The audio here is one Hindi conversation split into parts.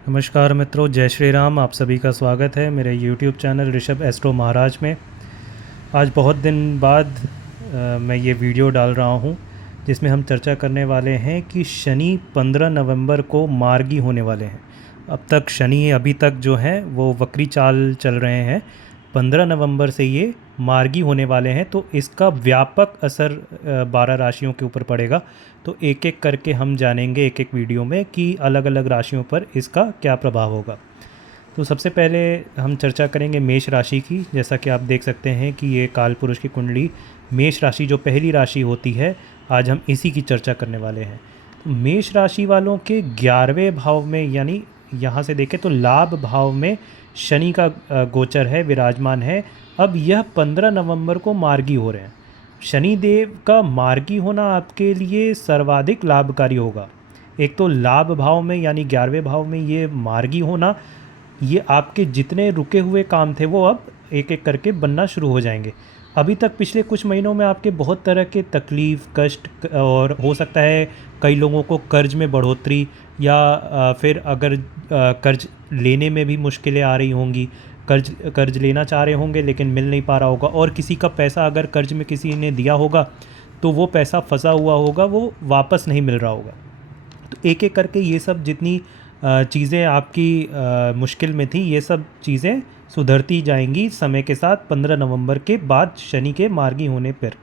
नमस्कार मित्रों, जय श्री राम। आप सभी का स्वागत है मेरे YouTube चैनल ऋषभ एस्ट्रो महाराज में। आज बहुत दिन बाद मैं ये वीडियो डाल रहा हूँ जिसमें हम चर्चा करने वाले हैं कि शनि 15 नवंबर को मार्गी होने वाले हैं। अब तक शनि अभी तक जो है वो वक्री चाल चल रहे हैं। 15 नवंबर से ये मार्गी होने वाले हैं, तो इसका व्यापक असर 12 राशियों के ऊपर पड़ेगा। तो एक एक करके हम जानेंगे एक एक वीडियो में कि अलग अलग राशियों पर इसका क्या प्रभाव होगा। तो सबसे पहले हम चर्चा करेंगे मेष राशि की। जैसा कि आप देख सकते हैं कि ये काल पुरुष की कुंडली मेष राशि जो पहली राशि होती है, आज हम इसी की चर्चा करने वाले हैं। तो मेष राशि वालों के 11वें भाव में, यानी यहाँ से देखें तो लाभ भाव में शनि का गोचर है, विराजमान है। अब यह 15 नवंबर को मार्गी हो रहे हैं। शनि देव का मार्गी होना आपके लिए सर्वाधिक लाभकारी होगा। एक तो लाभ भाव में यानी 11वें भाव में ये मार्गी होना, ये आपके जितने रुके हुए काम थे वो अब एक एक करके बनना शुरू हो जाएंगे। अभी तक पिछले कुछ महीनों में आपके बहुत तरह के तकलीफ़, कष्ट और हो सकता है कई लोगों को कर्ज में बढ़ोतरी या फिर अगर कर्ज लेने में भी मुश्किलें आ रही होंगी। कर्ज लेना चाह रहे होंगे लेकिन मिल नहीं पा रहा होगा, और किसी का पैसा अगर कर्ज में किसी ने दिया होगा तो वो पैसा फंसा हुआ होगा, वो वापस नहीं मिल रहा होगा। तो एक एक करके ये सब जितनी चीज़ें आपकी मुश्किल में थी, ये सब चीज़ें सुधरती जाएंगी समय के साथ 15 नवंबर के बाद शनि के मार्गी होने पर।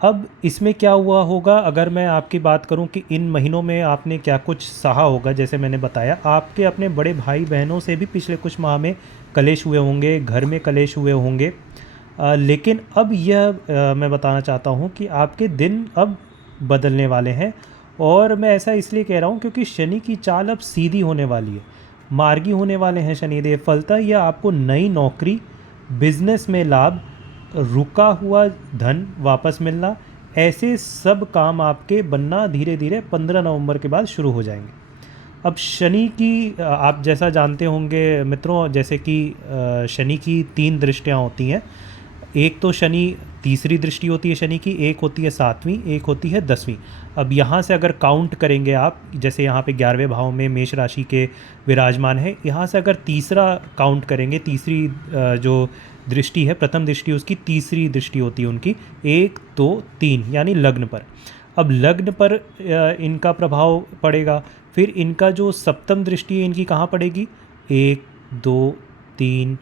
अब इसमें क्या हुआ होगा, अगर मैं आपकी बात करूं कि इन महीनों में आपने क्या कुछ सहा होगा। जैसे मैंने बताया, आपके अपने बड़े भाई बहनों से भी पिछले कुछ माह में कलेश हुए होंगे, घर में कलेश हुए होंगे। लेकिन अब यह मैं बताना चाहता हूं कि आपके दिन अब बदलने वाले हैं। और मैं ऐसा इसलिए कह रहा हूं क्योंकि शनि की चाल अब सीधी होने वाली है, मार्गी होने वाले हैं शनिदेव। फलतः यह आपको नई नौकरी, बिजनेस में लाभ, रुका हुआ धन वापस मिलना, ऐसे सब काम आपके बनना धीरे धीरे 15 नवंबर के बाद शुरू हो जाएंगे। अब शनि की आप जैसा जानते होंगे मित्रों, जैसे कि शनि की 3 दृष्टियां होती हैं। एक तो शनि तीसरी दृष्टि होती है शनि की, एक होती है 7वीं, एक होती है 10वीं। अब यहाँ से अगर काउंट करेंगे आप, जैसे यहाँ पे 11वें भाव में मेष राशि के विराजमान है, यहाँ से अगर तीसरा काउंट करेंगे, तीसरी जो दृष्टि है, प्रथम दृष्टि उसकी तीसरी दृष्टि होती है उनकी, 1 2 3 यानी लग्न पर। अब लग्न पर इनका प्रभाव पड़ेगा। फिर इनका जो सप्तम दृष्टि है इनकी कहाँ पड़ेगी, 1 2 3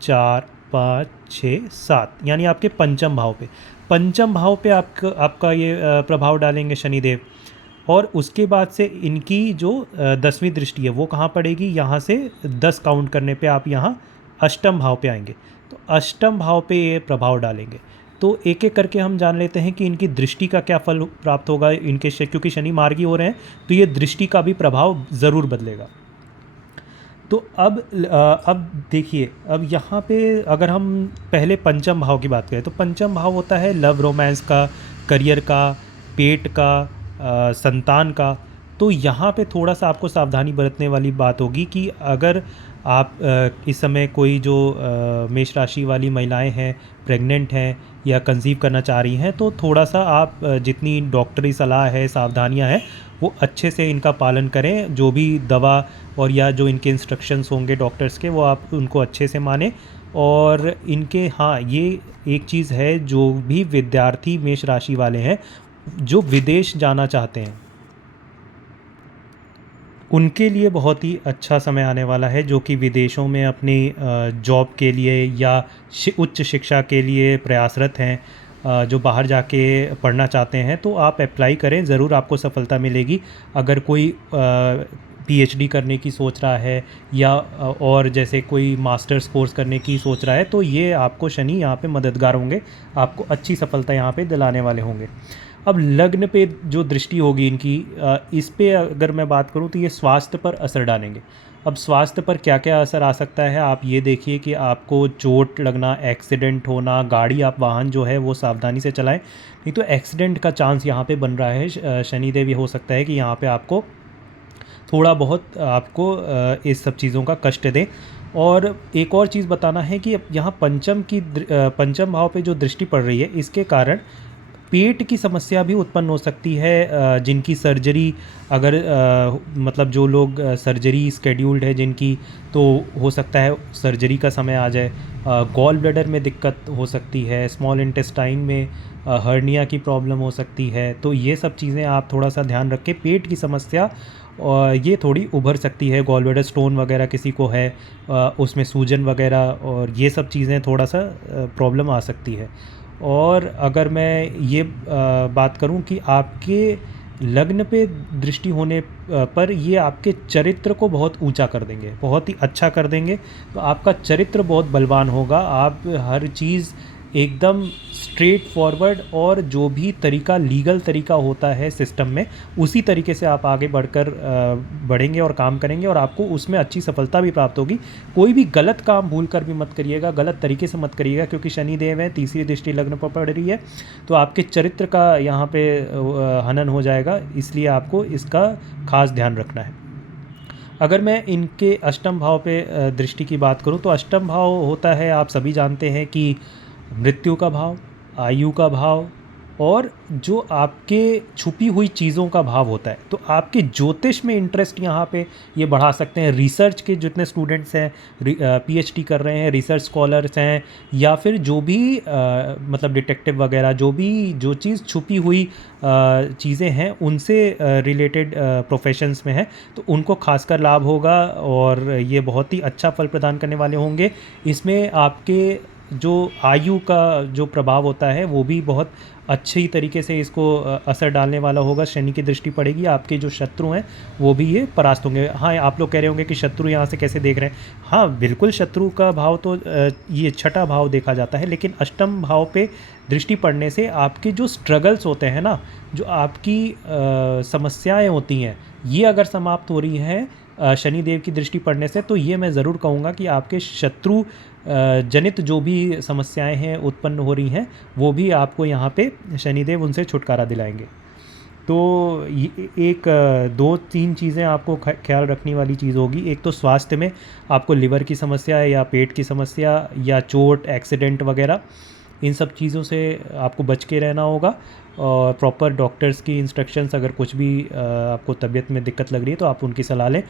4 5 6 7, यानी आपके पंचम भाव पे। पंचम भाव पे आपका ये प्रभाव डालेंगे शनिदेव। और उसके बाद से इनकी जो 10वीं दृष्टि है वो कहाँ पड़ेगी, यहाँ से 10 काउंट करने पे आप यहाँ अष्टम भाव पे आएंगे। तो अष्टम भाव पे ये प्रभाव डालेंगे। तो एक एक करके हम जान लेते हैं कि इनकी दृष्टि का क्या फल प्राप्त होगा। इनके क्योंकि शनि मार्गी हो रहे हैं तो ये दृष्टि का भी प्रभाव ज़रूर बदलेगा। तो अब देखिए, अब यहाँ पे अगर हम पहले पंचम भाव की बात करें तो पंचम भाव होता है लव रोमांस का, करियर का, पेट का, संतान का। तो यहाँ पे थोड़ा सा आपको सावधानी बरतने वाली बात होगी कि अगर आप इस समय कोई जो मेष राशि वाली महिलाएं हैं, प्रेग्नेंट हैं या कंसीव करना चाह रही हैं, तो थोड़ा सा आप जितनी डॉक्टरी सलाह है, सावधानियां हैं, वो अच्छे से इनका पालन करें। जो भी दवा और या जो इनके इंस्ट्रक्शंस होंगे डॉक्टर्स के, वो आप उनको अच्छे से माने। और इनके हाँ, ये एक चीज़ है, जो भी विद्यार्थी मेष राशि वाले हैं जो विदेश जाना चाहते हैं, उनके लिए बहुत ही अच्छा समय आने वाला है। जो कि विदेशों में अपनी जॉब के लिए या उच्च शिक्षा के लिए प्रयासरत हैं, जो बाहर जाके पढ़ना चाहते हैं, तो आप अप्लाई करें, ज़रूर आपको सफलता मिलेगी। अगर कोई पीएचडी करने की सोच रहा है या और जैसे कोई मास्टर्स कोर्स करने की सोच रहा है, तो ये आपको शनि यहाँ पे मददगार होंगे, आपको अच्छी सफलता यहाँ पे दिलाने वाले होंगे। अब लग्न पे जो दृष्टि होगी इनकी, इस पे अगर मैं बात करूँ तो ये स्वास्थ्य पर असर डालेंगे। अब स्वास्थ्य पर क्या क्या असर आ सकता है, आप ये देखिए कि आपको चोट लगना, एक्सीडेंट होना, गाड़ी आप वाहन जो है वो सावधानी से चलाएं, नहीं तो एक्सीडेंट का चांस यहाँ पे बन रहा है। शनिदेव ये हो सकता है कि यहाँ पे आपको थोड़ा बहुत आपको इस सब चीज़ों का कष्ट दें। और एक और चीज़ बताना है कि यहाँ पंचम भाव पे जो दृष्टि पड़ रही है, इसके कारण पेट की समस्या भी उत्पन्न हो सकती है, जिनकी सर्जरी अगर मतलब जो लोग सर्जरी स्केड्यूल्ड है जिनकी, तो हो सकता है सर्जरी का समय आ जाए। गॉल ब्लैडर में दिक्कत हो सकती है, स्मॉल इंटेस्टाइन में हर्निया की प्रॉब्लम हो सकती है। तो ये सब चीज़ें आप थोड़ा सा ध्यान रखें। पेट की समस्या और ये थोड़ी उभर सकती है, गॉल ब्लैडर स्टोन वगैरह किसी को है, उसमें सूजन वगैरह और ये सब चीज़ें थोड़ा सा प्रॉब्लम आ सकती है। और अगर मैं ये बात करूं कि आपके लग्न पे दृष्टि होने पर ये आपके चरित्र को बहुत ऊंचा कर देंगे, बहुत ही अच्छा कर देंगे। तो आपका चरित्र बहुत बलवान होगा, आप हर चीज़ एकदम स्ट्रेट फॉरवर्ड और जो भी तरीका लीगल तरीका होता है सिस्टम में, उसी तरीके से आप आगे बढ़कर बढ़ेंगे और काम करेंगे और आपको उसमें अच्छी सफलता भी प्राप्त होगी। कोई भी गलत काम भूल कर भी मत करिएगा, गलत तरीके से मत करिएगा, क्योंकि शनिदेव है, तीसरी दृष्टि लग्न पर पड़ रही है, तो आपके चरित्र का यहाँ पे हनन हो जाएगा, इसलिए आपको इसका खास ध्यान रखना है। अगर मैं इनके अष्टम भाव पे दृष्टि की बात करूं, तो अष्टम भाव होता है, आप सभी जानते हैं कि मृत्यु का भाव, आयु का भाव और जो आपके छुपी हुई चीज़ों का भाव होता है। तो आपके ज्योतिष में इंटरेस्ट यहाँ पे ये बढ़ा सकते हैं। रिसर्च के जितने स्टूडेंट्स हैं, पीएचडी कर रहे हैं, रिसर्च स्कॉलर्स हैं, या फिर जो भी मतलब डिटेक्टिव वगैरह, जो चीज़ छुपी हुई चीज़ें हैं उनसे रिलेटेड प्रोफेशंस में है, तो उनको खासकर लाभ होगा और ये बहुत ही अच्छा फल प्रदान करने वाले होंगे। इसमें आपके जो आयु का जो प्रभाव होता है वो भी बहुत अच्छी तरीके से इसको असर डालने वाला होगा। शनि की दृष्टि पड़ेगी, आपके जो शत्रु हैं वो भी ये परास्त होंगे। हाँ, आप लोग कह रहे होंगे कि शत्रु यहाँ से कैसे देख रहे हैं। हाँ बिल्कुल, शत्रु का भाव तो ये छठा भाव देखा जाता है, लेकिन अष्टम भाव पे दृष्टि पड़ने से आपके जो स्ट्रगल्स होते हैं ना, जो आपकी समस्याएं होती हैं, ये अगर समाप्त हो रही हैं शनिदेव की दृष्टि पड़ने से, तो ये मैं ज़रूर कहूँगा कि आपके शत्रु जनित जो भी समस्याएं हैं उत्पन्न हो रही हैं, वो भी आपको यहाँ पे शनिदेव उनसे छुटकारा दिलाएंगे। तो एक दो तीन चीज़ें आपको ख्याल रखने वाली चीज़ होगी। एक तो स्वास्थ्य में आपको लिवर की समस्या या पेट की समस्या या चोट, एक्सीडेंट वगैरह, इन सब चीज़ों से आपको बच के रहना होगा। और प्रॉपर डॉक्टर्स की इंस्ट्रक्शंस, अगर कुछ भी आपको तबीयत में दिक्कत लग रही है तो आप उनकी सलाह लें।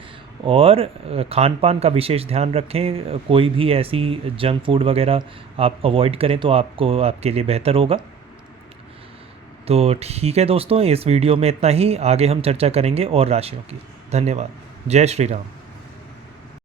और खान पान का विशेष ध्यान रखें, कोई भी ऐसी जंक फूड वगैरह आप अवॉइड करें तो आपको, आपके लिए बेहतर होगा। तो ठीक है दोस्तों, इस वीडियो में इतना ही। आगे हम चर्चा करेंगे और राशियों की। धन्यवाद। जय श्री राम।